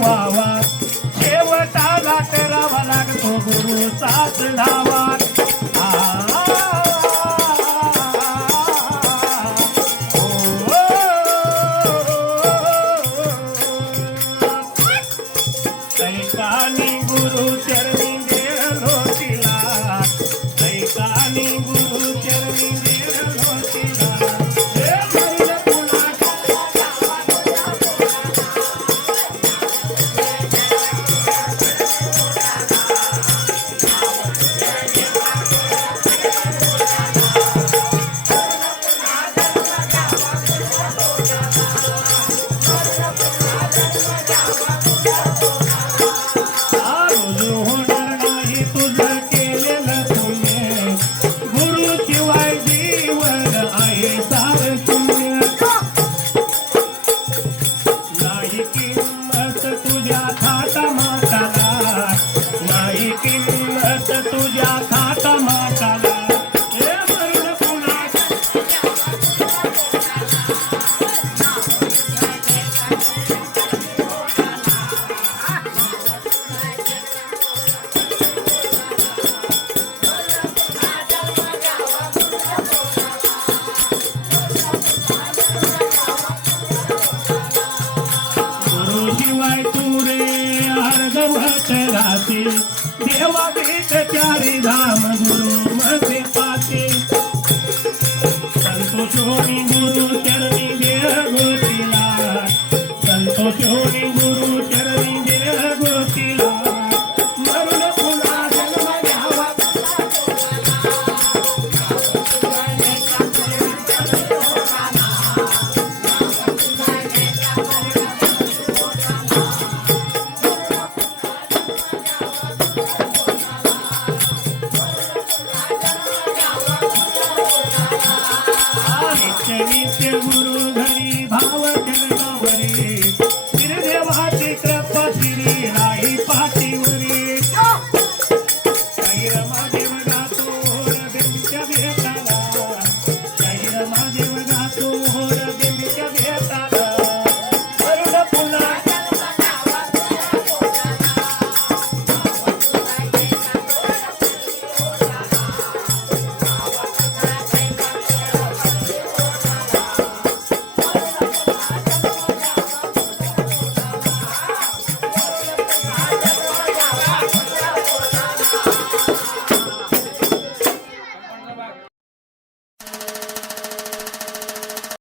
व्हावा शेवटाला करावा लागतो गुरुचाच धावा कैकानी गुरु चरणी गेलो तिला कैकानी गुरु चरणी गेलो तिला हे मैल पुन्हा तुझ्या खाता माताला नाही किंमत तुझ्या खाता माताला हे मरण पुन्हा शिवाय तुरे अर्धवट राहते देवा भेट चारी धाम गुरु मध्ये पाते संतोषोनी गुरु चरणी देह गोतीला संतोषोनी गुरु चरणी देह गोतीला मरण पुन्हा जन्म घ्यावा नित्य गुरु